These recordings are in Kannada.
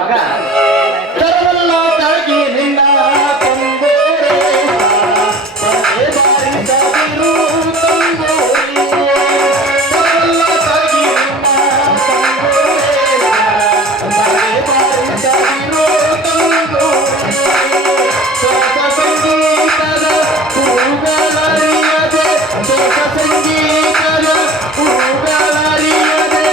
ಮಗ ಕರವಲ್ಲ ತಾಗಿ ನಿನ್ನ ತಂದೋರೆ ಬಾರಿ ಬಾರಿಸದಿರು ತಂದೋರೆ ಕರವಲ್ಲ ತಾಗಿ ನಿನ್ನ ತಂದೋರೆ ಬಾರಿ ಬಾರಿಸದಿರು ತಂದೋರೆ ಸೋತ ಸಂಗೀತದ ಹೂಗಳರಿಯದೆ ಸೋತ ಸಂಗೀತದ ಹೂಗಳರಿಯದೆ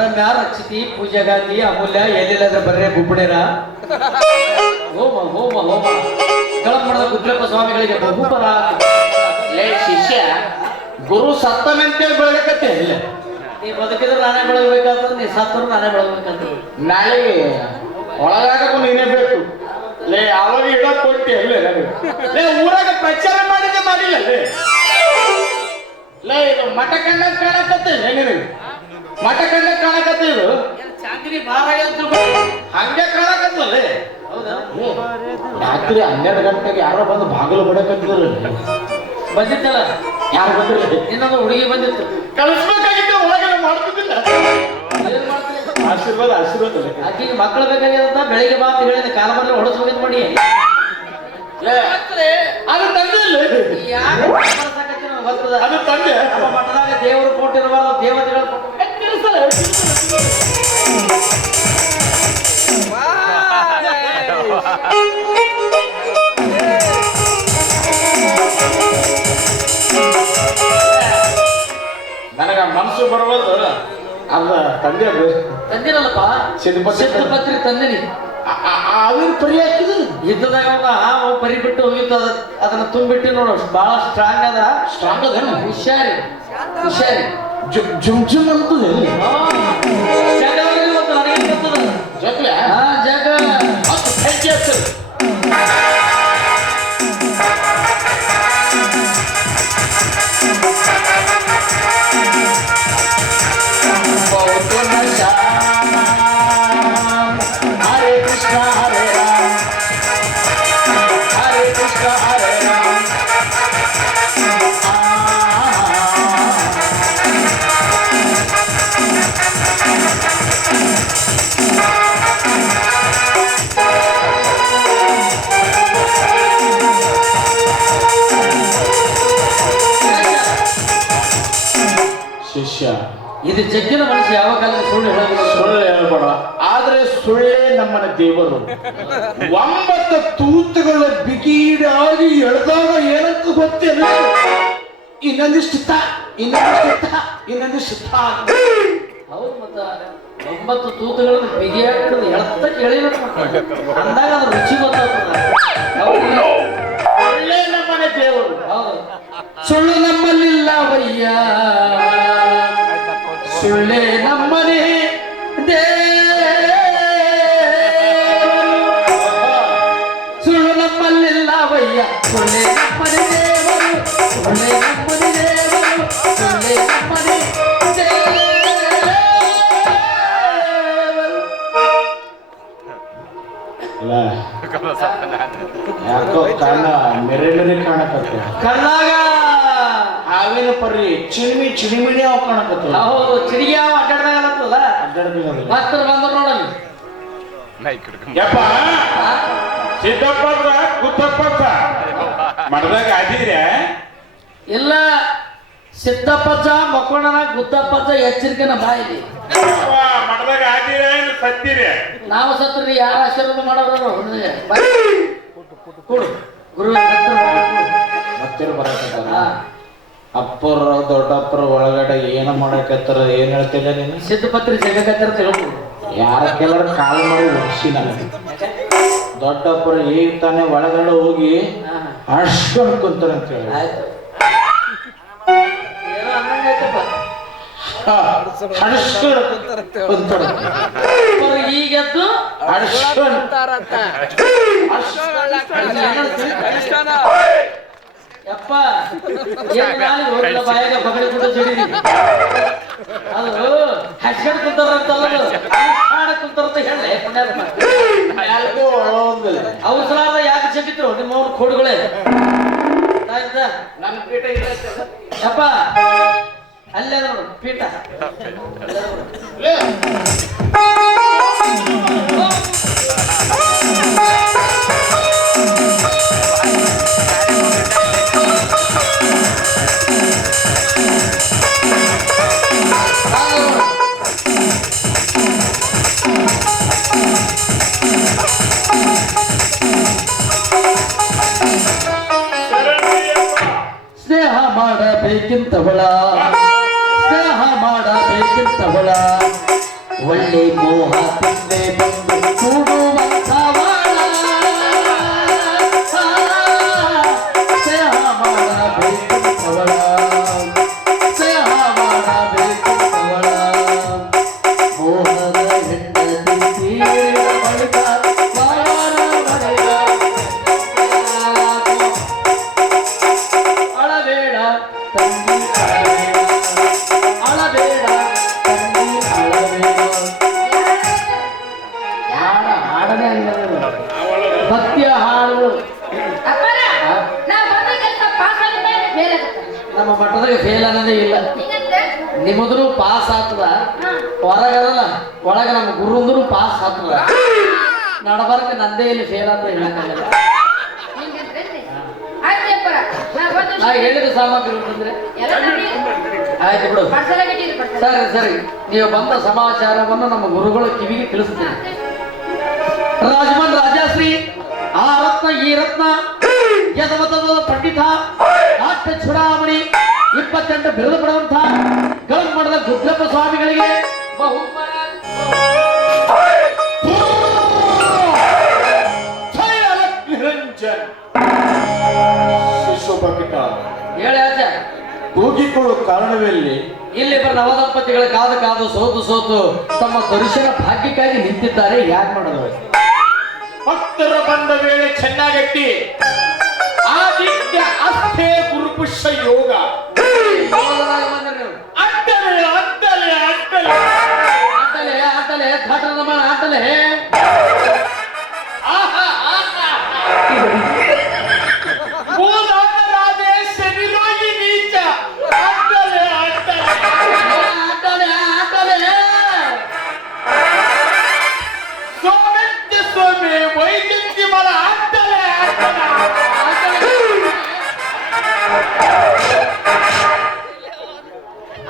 ರಮ್ಯಾ ರಕ್ಷಿತಿ ಪೂಜಾ ಗಾಂಧಿ ಅಮೂಲ್ಯ ಎಲ್ಲಿಲ್ಲದ್ರ ಬರ್ರೆ ಬುಬ್ಬಡೇರ ಹೋಮ ಹೋಮ ಹೋಮ ಕಳಂಬಣದ ಗುದ್ರಪ್ಪ ಸ್ವಾಮಿಗಳಿಗೆ ಬಹುಪರ ಲೇ ಶಿಷ್ಯ ಗುರು ಸತ್ತನಂತೇಳಿ ಬೆಳಗತ್ತೆ ಇಲ್ಲ ನೀ ಬದುಕಿದ್ರೆ ನಾನೇ ಬೆಳಗ್ಬೇಕಾದ್ರೆ ನೀ ಸತ್ತರು ನಾನೇ ಬೆಳಗ್ಬೇಕಂತ ನಾಳೆ ಒಳಗಾಗಕ್ಕೂ ನೀನೇ ಬೇಕು ಲೇ ಅವಾಗ ಇಡಕ್ ಕೊಡ್ತಿ ಅಲ್ಲೇ ಲೇ ಊರಾಗ ಪ್ರಚಾರ ಮಾಡಿದ್ದೆ ಮಾಡಿಲ್ಲ ಲೇ ಇದು ಮಠ ಕಂಡ ಕಾಣಕತ್ತೆ ನಿನಗೆ ಮಠ ಕಂಡ ಕಾಣಕತ್ತೆ ಇದು ಚಾಂದ್ರಿ ಬಾರ ಹಂಗೆ ಕಾಣಕತ್ತಲ್ಲೇ ರಾತ್ರಿ 12 ಗಂಟೆಗೆ ಯಾರೋ ಬಂದು ಬಾಗಿಲು ಬಡಕತ್ತಿದ್ರು ಬಂದಿತ್ತಲ್ಲ ಯಾರು ಬಂದಿರಲಿ ಇನ್ನೊಂದು ಹುಡುಗಿ ಬಂದಿತ್ತು ಕಳಿಸ್ಬೇಕಾಗಿತ್ತು ಒಳಗೆಲ್ಲ ಮಾಡ್ತಿದ್ದಿಲ್ಲ ಏನ್ ಮಾಡ್ತೀನಿ ಆಶೀರ್ವಾದ ಆಶೀರ್ವಾದ ಆಕೆಗೆ ಮಕ್ಕಳು ಬೇಕಾಗಿರೋದ ಬೆಳಿಗ್ಗೆ ಬಾ ಅಂತ ಹೇಳಿದ ಕಾಲ ಬಂದ್ರೆ ಹೊಡೆಸ್ಬೇಕಂತ ಮಾಡಿ ಅದು ತಂದೆ ಅದು ತಂದೆ ಮಠದಾಗ ದೇವರು ಫೋಟೋ ಇರಬಾರ್ದು ದೇವತೆಗಳ ಫೋಟೋ ನನಗ ಮನಸ್ಸು ಬರ್ಬೋದು ಅಲ್ಲ ತಂದೆ ತಂದಿರಲ್ಲಪ್ಪ ಸಿದ್ಧಪತ್ರಿ ತಂದಿನಿ ಅದನ್ನ ಪರಿ ಹಾಕಿದ್ರು ಯುದ್ಧದಾಗ ಪರಿ ಬಿಟ್ಟು ಹೋಗಿತ್ತು ಅದನ್ನ ತುಂಬಿಟ್ಟು ನೋಡು ಬಹಳ ಸ್ಟ್ರಾಂಗ್ ಅದ ಹುಷಾರಿ ಹುಷಾರಿ ಜುಮ್ ಜುಮ್ ಅಂತದೆ ಜಗ ಜಗ ಜಗ ಇದು ಜಗ್ಗಿನ ಮನುಷ್ಯ ಯಾವ ಕಾಲದಲ್ಲಿ ಸುಳ್ಳು ಹೇಳಬೇಡ ಆದ್ರೆ ಸುಳ್ಳೇ ನಮ್ಮನ ದೇವರು 9 ತೂತುಗಳ ಬಿಗಿಡಾಗಿ ಎಳೆದಾಗ ಏನಂತ ಗೊತ್ತಿಲ್ಲ ಇನ್ನೊಂದಿಷ್ಟು ಹೌದು ಮತ್ತ 9 ತೂತುಗಳನ್ನು ಬಿಗಿಯಾಗಿ ಎಳ್ತ ಕೇಳಿಬೇಕು ಅಂದಾಗ ಅದು ರುಚಿ ಗೊತ್ತಾಗ್ತದೆ ಸುಳ್ಳೇ ನಮ್ಮನೆ ದೇವರು ಹೌದು ಸುಳ್ಳು ನಮ್ಮಲ್ಲಿಲ್ಲವಯ್ಯ ಸುಳ್ಳೆ ನಮ್ಮನೆ ಸುಳ್ಳು ನಮ್ಮಲ್ಲಿಲ್ಲವಯ್ಯ ಸುಳ್ಳೆ ನಮ್ಮನೆ ದೇವರು ಸುಳ್ಳೆ ನಮ್ಮನೆ ದೇವರು ಸುಳ್ಳೆ ನಮ್ಮನೆ ಯಾಕೋ ಕಣ್ಣ ಮೆರೆ ಮೆರೆ ಕಾಣಕತ್ತೆ ಕಣ್ಣಾಗ ಹಾವಿನ ಪರ್ರಿ ಚಿಣಿಮಿಣಿ ಅವ್ ಕಾಣಕತ್ತಲ್ಲ ಹೌದು ಚಿಣಿಗೆ ಅವ ಅಡ್ಡಾಡ್ದಾಗಲ್ಲ ಮಾತ್ರ ಬಂದ್ರು ನೋಡಲ್ಲಿ ಯಪ್ಪ ಸಿದ್ದಪ್ಪ ಗುತ್ತಪ್ಪ ಮಠದಾಗ ಆದಿದ್ರೆ ಇಲ್ಲ ಸಿದ್ದಪ್ಪಜ್ಜ ಮಕ್ಕೊಂಡನ ಗುತ್ತಪ್ಪಜ್ಜ ಎಚ್ಚರಿಕೆನ ಬಾಯಿಲಿ ಮಠದಾಗ ಆದಿರ ಸತ್ತೀರಿ ನಾವು ಸತ್ರಿ ಯಾರ ಆಶೀರ್ವಾದ ಮಾಡೋರು ಕೊಡು ಗುರು ಹತ್ತಿರ ಬರಕತ್ತಾರ ಅಪ್ಪರ ದೊಡ್ಡಪ್ಪರ ಒಳಗಡೆ ಏನ ಮಾಡಕತ್ತಾರ ಏನ್ ಹೇಳ್ತಿಲ್ಲ ನೀನು ಸಿದ್ಧಪತ್ರಿ ಜಗಕತ್ತಾರ ತಿಳ್ಕೊಂಡು ಯಾರ ಕೆಲವರು ಕಾಲ್ ಮಾಡಿ ಉಡ್ಸಿ ನನಗೆ ದೊಡ್ಡಪ್ಪರು ಈಗ ತಾನೇ ಒಳಗಡೆ ಹೋಗಿ ಅರ್ಸ್ಕೊಂಡು ಕುಂತಾರ ಅಂತ ಹೇಳಿ ಈಗೆದ್ದು ಯಪ್ಪ ಬಾಯಾಗ ಬಗಡಿ ಕೂಡ ಸಿಡಿದಿ ಅದು ಹಚ್ಕೊಂಡ್ ಕುಂತಾರಂತಲ್ಲ ಕುಂತಾರಂತ ಹೇಳಿ ಅವಸರಾದ ಯಾಕೆ ಜಗಿದ್ರು ನಿಮ್ಮವ್ರ ಕೋಡುಗಳೇ ನನ್ನ ಪೀಠ ಯಪ್ಪ ಅಲ್ಲೇ ನೋಡು ಪೀಠ ಸ್ನೇಹ ಮಾಡಬೇಕಿಂತವಳ ಸ್ನೇಹ ಮಾಡಬೇಕಿಂತವಳ ಒಳ್ಳೆ ಮೋಹ ತಿಂದೆ ಬಂದು ಕೂಡುವಂತವಳ ಸ್ನೇಹ ಮಾಡಬೇಕಿಂತವಳ ಸ್ನೇಹ ಮಾಡಬೇಕಿಂತವಳ ಮೋಹದ ಹೆಂಡತಿ ತೀರಿದ ಬಳಿಕ ಅಳಬೇಡ ತಂಗಿ ಅಳಬೇಡ ತಂಗಿ ಅಳಬೇಡ ಹಾಡನೇ ಭಕ್ತಿಯ ಹಾಡು ನಮ್ಮ ಮಠದಾಗ ಫೇಲ್ ಅನ್ನೋದೇ ಇಲ್ಲ ನಿಮ್ಮದ್ರು ಪಾಸ್ ಆಗ್ತದ ಹೊರಗಲ್ಲ ಒಳಗ ನಮ್ಮ ಗುರುಂದ್ರು ಪಾಸ್ ಆಗ್ತದ ನಡಬರ್ಕ ನಂದೇ ಇಲ್ಲಿ ಫೇಲ್ ಅಂತ ಹೇಳಕ್ಕಾಗಲ್ಲ ನಾ ಹೇಳಿದ ಸಾಮಗ್ರಿ ಅಂತಂದ್ರೆ ಆಯ್ತು ಬಿಡು ಸರಿ ಸರಿ ನೀವು ಬಂದ ಸಮಾಚಾರವನ್ನು ನಮ್ಮ ಗುರುಗಳು ಕಿವಿಗೆ ತಿಳಿಸುತ್ತೀನಿ ರಾಜಮನ್ ರಾಜಶ್ರೀ ಆ ರತ್ನ ಈ ರತ್ನ ಯದವತದ ಪಂಡಿತ ನಾಟ್ಯ ಚೂಡಾಮಣಿ 28 ಬಿರುದು ಪಡೆದಂತ ಗಳಮಠದ ಗುದ್ರಪ್ಪ ಸ್ವಾಮಿಗಳಿಗೆ ಹೇಳಿ ಆಚೆ ಕೂಗಿಕೊಳ್ಳುವ ಕಾರಣವೆಲ್ಲಿ ಇಲ್ಲಿ ನವದಂಪತಿಗಳ ಕಾದು ಕಾದು ಸೋತು ತಮ್ಮ ದರ್ಶನ ಭಾಗ್ಯಕ್ಕಾಗಿ ನಿಂತಿದ್ದಾರೆ ಯಾಕೆ ಮಾಡೋದು ಭಕ್ತರ ಬಂದ ವೇಳೆ ಚೆನ್ನಾಗಟ್ಟಿ ಆದಿತ್ಯ ಅಸ್ಥೆ ಗುರುಪುಷ್ಯ ಯೋಗ ಅಡ್ಡಲೆ ಅಡ್ಡಲೆ ಅಡ್ಡಲೆ ಆಟಲೆ ಆಟಲೆ ಘಟನ ಮಾಡ ಆಟಲೆ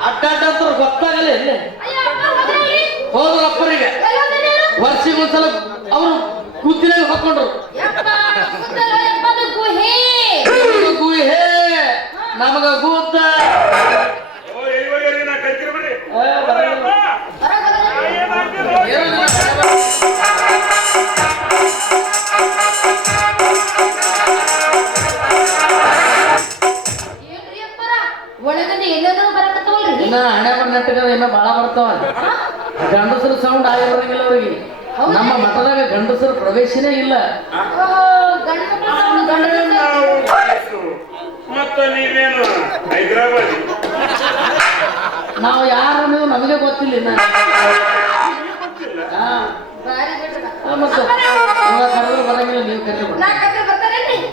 ಅಡ್ಡಾಡ್ಡಂತರು ಗೊತ್ತಾಗಲ್ಲ ಇಲ್ಲಿ ಹೋದ್ರಪ್ಪರಿಗೆ ವರ್ಷಿಗೊಂದ್ಸಲ ಅವರು ಗುದ್ದಿನಾಗ ಹಾಕೊಂಡ್ರು ಗುಹೆ ನಮಗ ಗೂತ್ತ ಇನ್ನ ಹಣೆ ಬರ್ನಟ್ಟಗ ಇನ್ನ ಬಾಳ ಬರ್ತಾವ ಗಂಡಸರು ಸೌಂಡ್ ಆಗಿರೋಂಗಿಲ್ಲ ಅವ್ರಿಗೆ ನಮ್ಮ ಮಠದಾಗ ಗಂಡಸರ ಪ್ರವೇಶನೇ ಇಲ್ಲ ನಾವು ಯಾರು ನೀವು ನಮಗೆ ಗೊತ್ತಿಲ್ಲ ಇನ್ನ ಮತ್ತೆ ಕರೆದ್ರು ಬರಂಗಿಲ್ಲ ನೀವು ಕರೀರಿ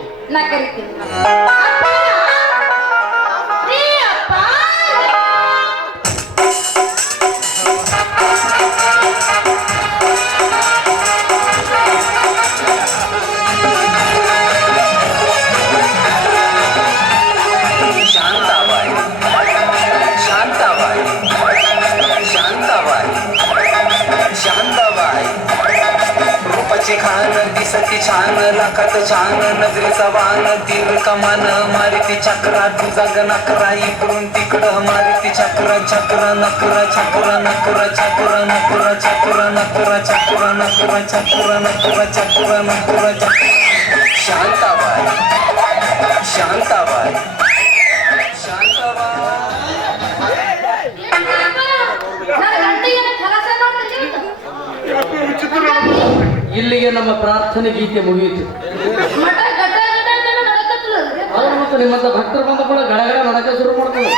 खान दिसती छान लाखात छान नजरेचा वान तीर कमान मारिती चक्रा तुझा गणकरा इकडून तिकडं मारिती चक्रा चक्रा नकरा चक्रा नकरा चक्रा नकरा चक्रा नकरा चक्रा नकरा चक्रा नकरा चक्रा नकरा शांताबाई शांताबाई शांताबाई ಇಲ್ಲಿಗೆ ನಮ್ಮ ಪ್ರಾರ್ಥನೆ ಗೀತೆ ಮುಗಿಯಿತು. ಮಠ ಗಟ ಗಟ ಗಟ ನಡಕತ್ತಲ್ರಿ ಅವ್ರು ಮತ್ತು ನಿಮ್ಮಂತ ಭಕ್ತರು ಬಂದ ಕೂಡ ಗಡಗಡ ನಡಕ ಶುರು ಮಾಡ್ತಾರೆ.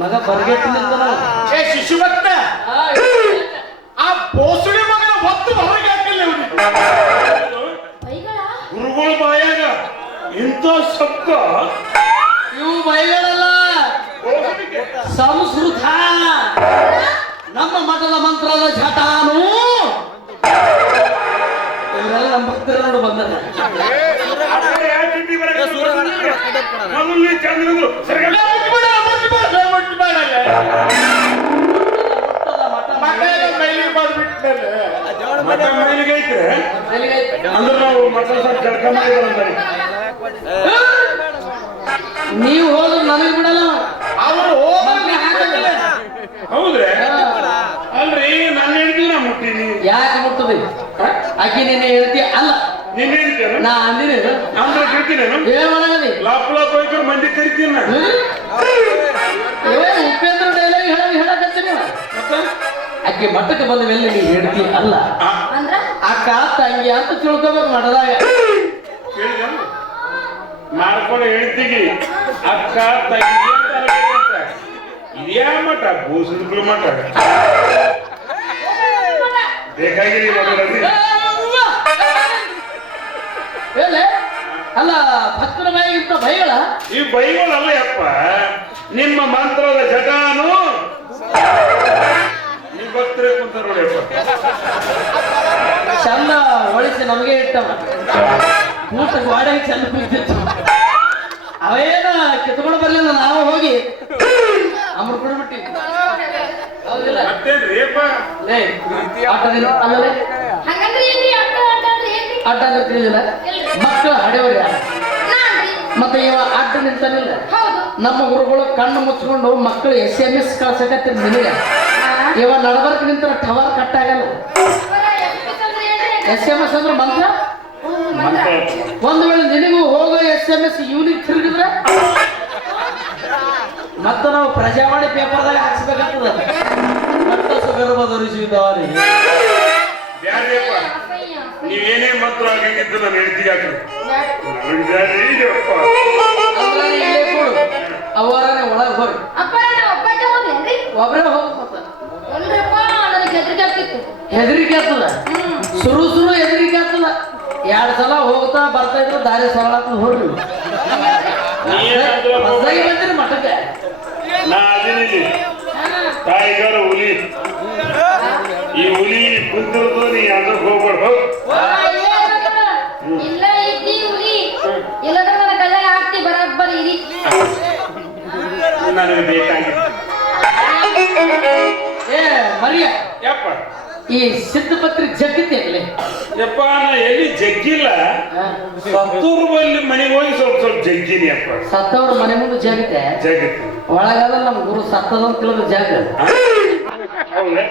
ಮಗ ಬರ್ಗೆಟ್ಟು ನಿಂತನ. ಏ ಶಿಶುಭಕ್ತ, ಆ ಬೋಸುಡಿ ಮಗನ ಹೊತ್ತು ಹೊರಗೆ ಹಾಕಿಲ್ಲ ಬೈಗಳ ಗುರುಗಳ ಬಾಯಾಗ ಇಂಥ ಶಬ್ದ. ಇವು ಬೈಗಳಲ್ಲ, ಸಂಸ್ಕೃತ. ನಮ್ಮ ಮಠದ ಮಂತ್ರದ ಝಟಾನು ಇವರೆಲ್ಲ ನಮ್ಮ ಭಕ್ತರು ನೋಡು ಬಂದದ. ನೀವು ಹೋದ್ರೆ ನನಗೆ ಬಿಡಲ್ಲ. ಅವರು ಹೌದ್ರಿ? ಅಲ್ರಿ ನನ್ನ ಹೇಳ್ತೀನಿ ನಾ ಮುಟ್ಟಿನಿ. ಯಾಕೆ ಮುಟ್ಟದೆ? ಆಕಿ ನಿನ್ನೆ ಹೇಳ್ತಿ ಅಲ್ಲ, ನೀನ್ ಹೇಳ್ತೀರ ನಾ ಅಂದಿನಿ. ಅಂದ್ರೆ ಹೇಳ್ತೀನಿ ಏನ್ ಮಾಡಲಿ? ಲಾಪ್ ಲಾಪ್ ಹೋಯ್ತು ಮಂದಿ ಕರಿತೀನಿ ನಾ. ಉಪೇಂದ್ರ ಡೈಲಾಗ್ ಹೇಳಕತ್ತೀನಿ. ಆಕೆ ಮಠಕ್ಕೆ ಬಂದ ಮೇಲೆ ನೀ ಹೇಳ್ತಿ ಅಲ್ಲ, ಅಂದ್ರ ಅಕ್ಕ ತಂಗಿ ಅಂತ ತಿಳ್ಕೊಬೇಕು ಮಠದಾಗ. ಮಾಡ್ಕೊಂಡು ಹೇಳ್ತೀಗಿ ಅಕ್ಕ ತಂಗಿ ಅಂತ ಅನ್ಬೇಕಂತ. ಇದ್ಯಾ ಮಠ? ಭೂಸುಡ್ಗಳು ಮಠ ಬೇಕಾಗಿರಿ ಮಠದಲ್ಲಿ. ಹೇಳೆ ಅಲ್ಲ, ಭಕ್ತರ ಬಾಯಿಗಿಂತ ಬೈಗಳ. ಈ ಬೈಗಳಲ್ಲ ಯಪ್ಪ, ನಿಮ್ಮ ಮಂತ್ರದ ಜಟಾನು ನೀವು ಭಕ್ತರೇ ಕುಂತ ನೋಡಿಯಪ್ಪ. ಚಂದ ಒಳಿಸಿ ನಮಗೆ ಇಟ್ಟವ ಊಟ ಗೋಡೆಗೆ ಚಂದ ಕುಳಿತಿತ್ತು. ಅವೇನ ಕಿತ್ಕೊಂಡು ಬರ್ಲಿಲ್ಲ, ನಾವು ಹೋಗಿ ಅಮರ್ ಕೊಡ್ಬಿಟ್ಟಿವಿ. ಹೌದಿಲ್ಲ? ಮತ್ತೇನ್ರಿ ಅಪ್ಪ? ಆಟದಿಂದ ಆಮೇಲೆ ಹಂಗಂದ್ರೆ ಏನ್ರಿ ಅಡ್ಡ ಅಡ್ಡ ಅಂದ್ರೆ ಏನ್ರಿ ಅಡ್ಡ ಅಂತ ತಿಳಿದಿಲ್ಲ. ಮಕ್ಕಳು ಹಡೆಯವ್ರು ಯಾರು? ನಾನ್ರಿ ಮತ್ತೆ ಇವ ಅಡ್ಡ ನಿಂತಾನಿಲ್ಲ. ಹೌದು ನಮ್ಮ ಗುರುಗಳು ಕಣ್ಣು ಮುಚ್ಕೊಂಡು ಮಕ್ಕಳು SMS ಕಳ್ಸಕತ್ತಿರ ನಿನಗೆ. ಇವ ನಡಬರ್ಕ್ ನಿಂತ ಟವರ್ ಕಟ್ ಆಗಲ್ಲ. SMS ಅಂದ್ರೆ ಮಂತ್ರ. ಒಂದು ವೇಳೆ ನಿನಗೂ ಹೋಗೋ SMS ಯೂನಿಕ್ ತಿರುಗಿದ್ರೆ ಮತ್ತೆ ನಾವು ಪ್ರಜಾವಾಣಿ ಪೇಪರ್ದಾಗ ಹಾಕ್ಸ್ಬೇಕಾಗ್ತದ. ಮತ್ತ ಸುಗರ್ಭ ಧರಿಸಿದ್ದಾರೆ. ಬ್ಯಾಡ್ರಿಯಪ್ಪ, ನೀವೇನೇ ಮಂತ್ರ ಆಗಿದ್ದು ನಾನು ಹೇಳ್ತೀಗ ನನಗೆ ಬ್ಯಾಡ್ರಿ ಇದೆಯಪ್ಪ. ಅಂದ್ರೆ ಇಲ್ಲೇ ಕೊಡು, ಅವರನೇ ಒಳಗೆ ಹೋಗಿ ಅಪ್ಪ ನಾ ಒಬ್ಬಟ್ಟೆ ಹೋದೇನ್ರಿ ಒಬ್ಬರೇ ಹೋಗಿ ಮತ್ತೆ ಒಂದ್ರಪ್ಪ ನನಗೆ ಹೆದರಿಕೆ ಆಗ್ತಿತ್ತು. ಹೆದರಿಕೆ ಆಗ್ತದ. ಶುರು ಹೆದರಿಕೆ ಆಗ್ತದ. 2 ಸಲ ಹೋಗ್ತಾ ಬರ್ತಾ ಇದ್ರು ದಾರಿ ಸರಳ ಹೋಗ್ರಿ. ಬಸ್ಸಾಗಿ ಬಂದ್ರಿ ಮಠಕ್ಕೆ. ನಾ ಅದೀನಿ ತಾಯಿಗಾರ ಹುಲಿ. ಈ ಹುಲಿ ಕುಂತಿರೋದು ನೀ ಅದಕ್ಕೆ ಹೋಗ್ಬಾರ್ದು. ಇಲ್ಲ ಇದ್ದಿ ಹುಲಿ ಇಲ್ಲದ್ರೆ ನನ್ನ ಕೈಯಾಗ ಹಾಕ್ತಿ ಬರಬ್ಬರಿ ಇರಿ. ನನಗೆ ಬೇಕಾಗಿತ್ತು ಏ ಮರಿಯ, ಯಪ್ಪ. ಈ ಸಿದ್ಧಪತ್ರಿ ಜಗ್ಗಿತ್ತೇನೆ. ಯಪ್ಪ ನಾ ಎಲ್ಲಿ ಜಗ್ಗಿಲ್ಲ, ಸತ್ತೂರು ಬಲ್ಲಿ ಮನೆಗೆ ಹೋಗಿ ಸ್ವಲ್ಪ ಸ್ವಲ್ಪ ಜಗ್ಗಿನಿ ಅಪ್ಪ. ಸತ್ತವ್ರ ಮನೆ ಮುಂದೆ ಜಾಗತ್ತೆ ಜಗತ್ತು ಒಳಗಾದ ನಮ್ಮ ಗುರು ಸತ್ತದ ತಿಳಿದ ಜಾಗ. ಹೌದಾ?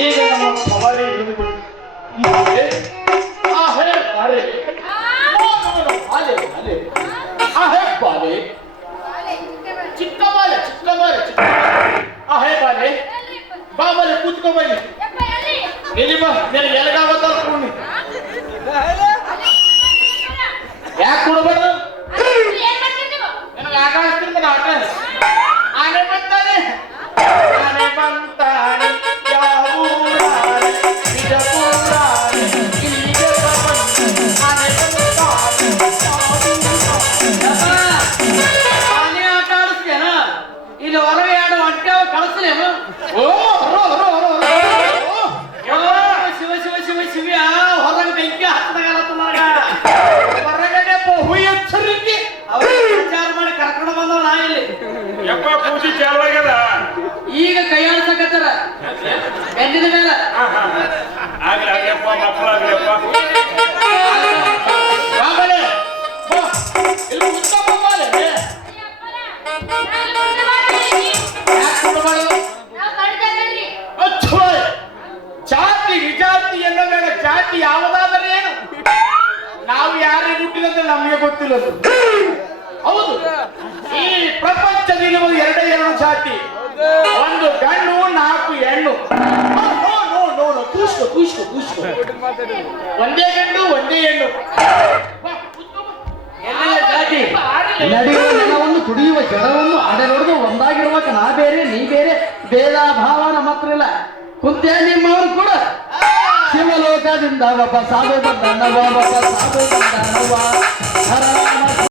ಈಗ ನಮ್ಮ ಸವಾರಿ ಚಿಕ್ಕ ಬಾಲೆ ಚಿಕ್ಕ ಬಾಲೆ ಹೇ ಬಾಲೆ ಬಾ ಬಾಲೆ ಕೂತ್ಕೋ ಬನ್ನಿ. ಎಲ್ಲಿ ಬಾ ನಿನಗೆ ಎಲ್ಗಾವತ್ತಲ್ಲಿ ಯಾಕೆ ಕೊಡಬಾರ್ದು? ನನಗೆ ಆಟ ಆಡ್ತೀನಿ ಆಟ. ಆನೆ ಬಂತಾನೆ ಆನೆ ಬಂತಾನೆ ಯಾವ ಊರಾನೆ ಬಿಜಪುರಾನೆ ಇಲ್ಲಿಗೆ ಬಂದು ಆನೆ ಬಂತಾನೆ ಯಾವ ಊರಾನೆ ಯಪ್ಪ ಪೂಜಿ ಚಾಲು ಆಗ್ಯದ ಈಗ ಕೈಯಾಡ್ಸಕತ್ತಾರ ಬೆನ್ನಿನ ಮೇಲೆ ಆಗ್ಲಿ ಆಗ್ಲಪ್ಪ ಮಕ್ಕಳಾಗ್ಲಪ್ಪ ಬಾಬಲೆ ಬಾ ಇಲ್ಲಿ ಕುತ್ಕೋ ಬಾಬಲೆ ಯಾಕೆ ಕುತ್ಕೊಳ್ಳೋದು ಅಚ್ಚೋ ಜಾತಿ ವಿಜಾತಿ ಎನ್ನಬೇಡ ಜಾತಿ ಯಾವುದಾದರೆ ಏನು ನಾವು ಯಾರಿಗೆ ಹುಟ್ಟಿದಂತೆ ನಮಗೆ ಗೊತ್ತಿಲ್ಲ ಹೌದು ಈ ಪ್ರಪಂಚದಲ್ಲಿರುವ ಎರಡು ಜಾತಿ ಒಂದು ಗಂಡು 4 ಹೆಣ್ಣು ಕೂಸ್ಕೋ ಒಂದೇ ಗಂಡು ಒಂದೇ ಹೆಣ್ಣು ಎಲ್ಲ ಜಾತಿ ನಡೆಯುವ ಜನವನ್ನು ಕುಡಿಯುವ ಜಡವನ್ನು ಆಡಲೊಡೆದು ಒಂದಾಗಿರುವಾಗ ನಾ ಬೇರೆ ನೀ ಬೇರೆ ಭೇದ ಭಾವ ನಮ್ಮ ಹತ್ರ ಇಲ್ಲ ಕುಂತೆ ನಿಮ್ಮವರು ಕೂಡ ಶಿವಲೋಕದಿಂದ ಒಬ್ಬ ಸಾಧು ಬಂದನವ ಒಬ್ಬ ಸಾಧು ಬಂದನವ ಹರ ರಾಮ